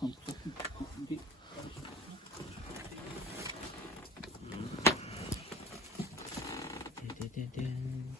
散歩で、でででん。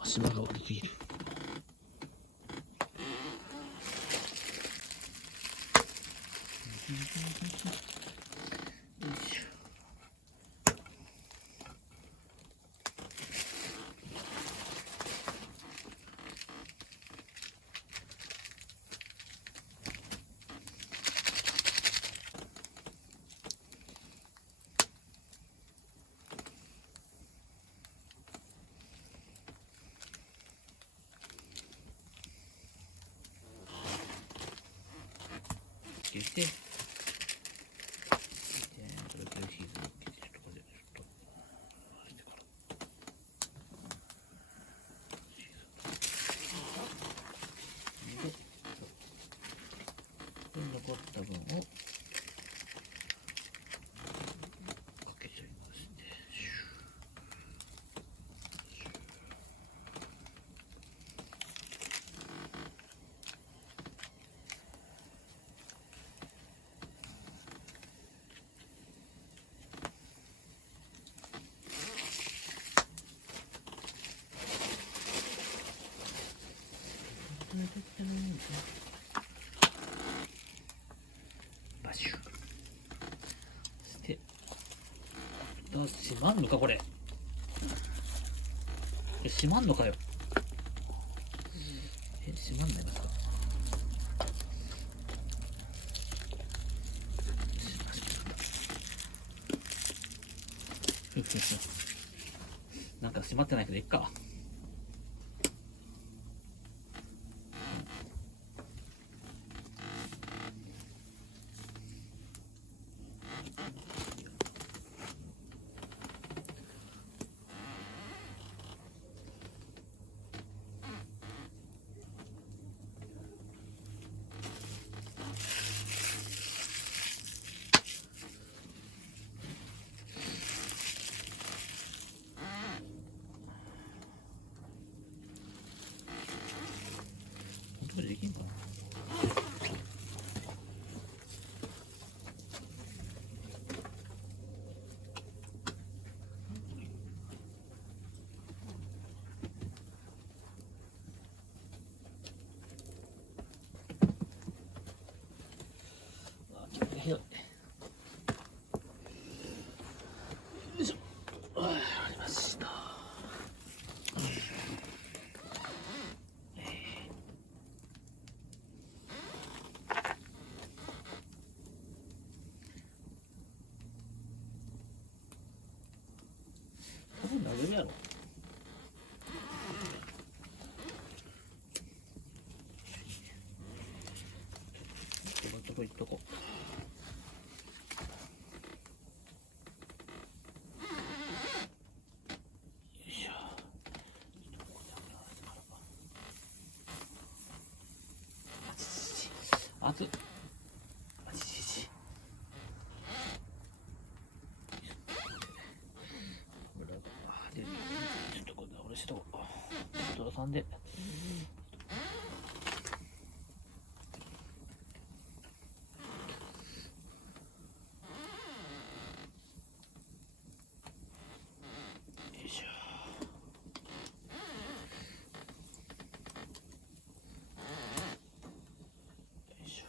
足場が悪すぎる。つけて、それからシーズンつけて、ちょっとこれでちょっとあれてからシーズンで、これ残った分をかけちゃいまして、バシュして、どう閉まんのかこれ。閉まんのかよ。閉まんないのか。なんか閉まってないけどいっか。これできんかな。ひどい。よいしょ。ありました。多分投げるやろ。どこ行っとこう。熱っ。ちょっとこれ俺しとこう。ドラさんで。よいしょ。よいしょ。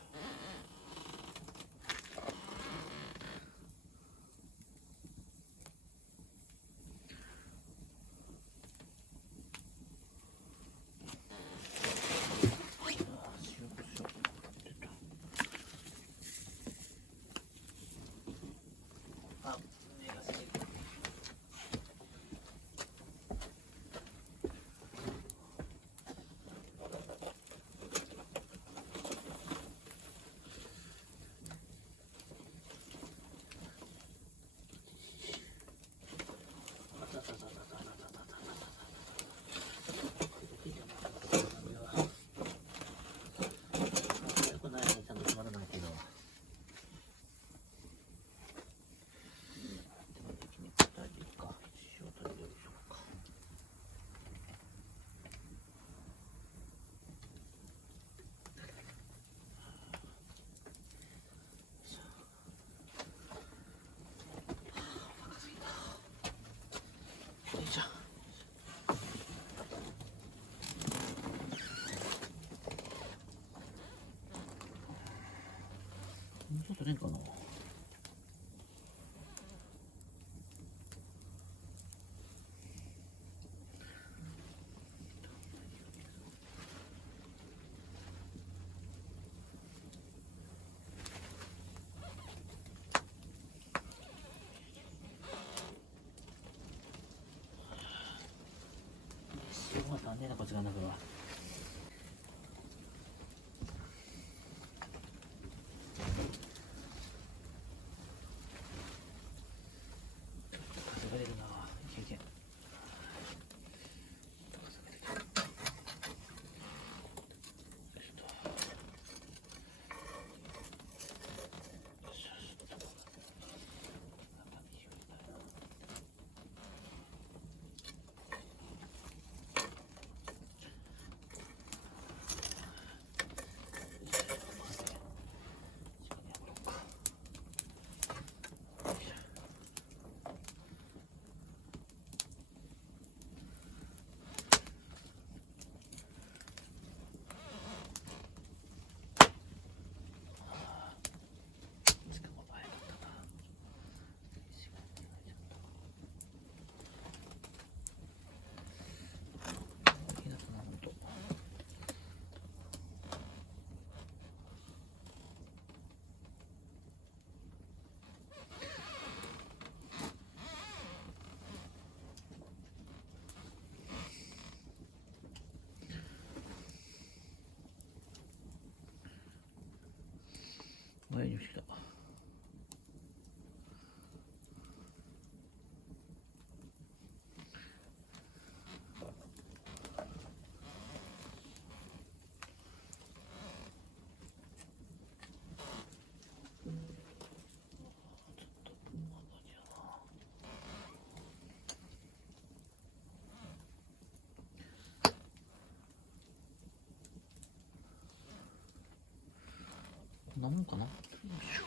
ちょっとねえかな。塩が足んねえな、こっち側の中は。風が出るな。いけいけ。風が出てる。よいしょと。よいしょ。前に来た。こんなもんかな。よいしょ。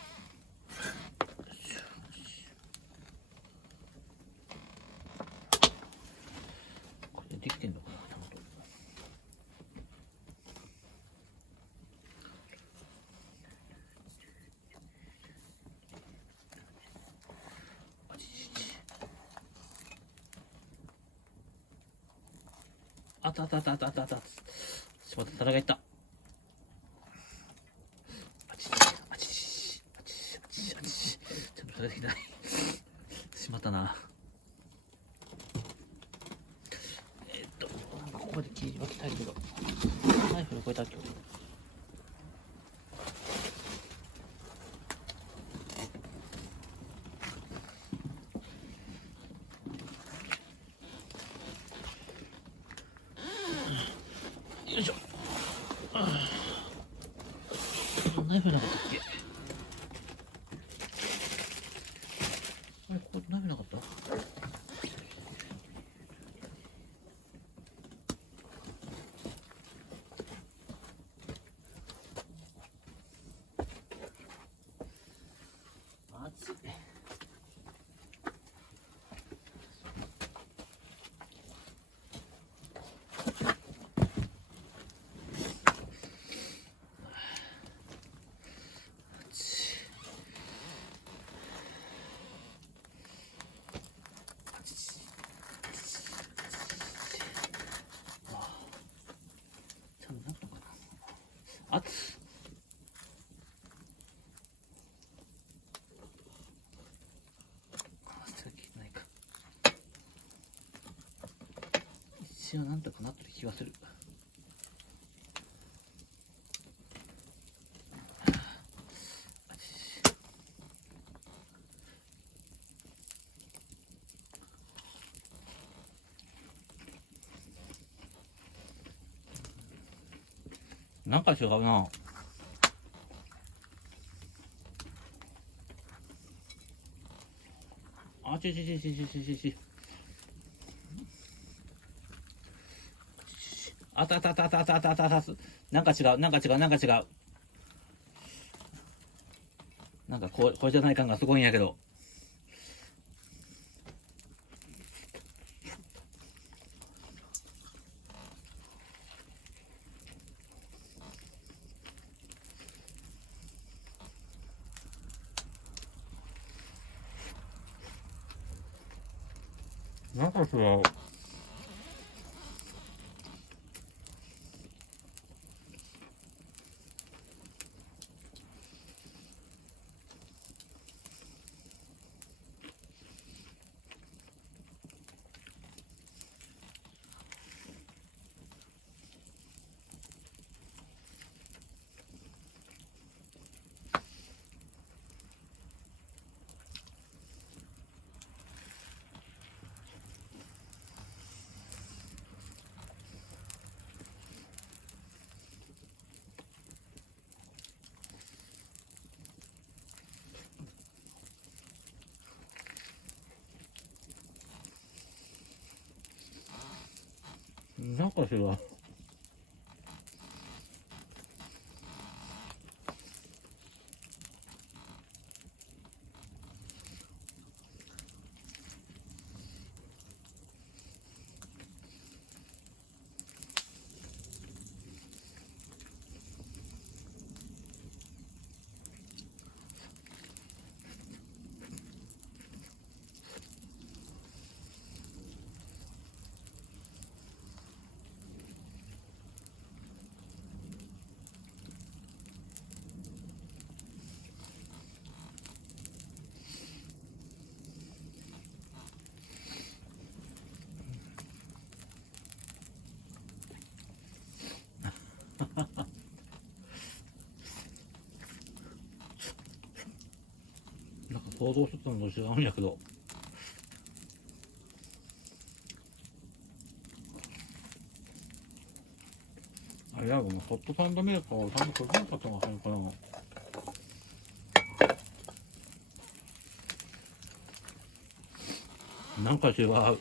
これできてんのかな、ちゃんと。あったあったあったあったあったあった。しまった、皿がいった。あちちあちちあちちあちちあちち。ちゃんと皿できない。しまったな。ここまで切り分けたいけど、ナイフでこえたっけ。よいしょ。ナイフなかったっけ。あれ、ここナイフなかった。熱い。熱っ。捨てなきゃいけないか。一応なんとかなってる気がする。なんか違うな。あちちちちちちちち。あたたたたたたたた。なんか違う、なんか違う、なんか違う。なんかこれじゃない感がすごいんやけど。なんか違う。なんか違う。なんか想像してたのと違うんやけど。あれやろな、ホットサンドメーカーをちゃんとかかんかったのがいいかな。なんか違う。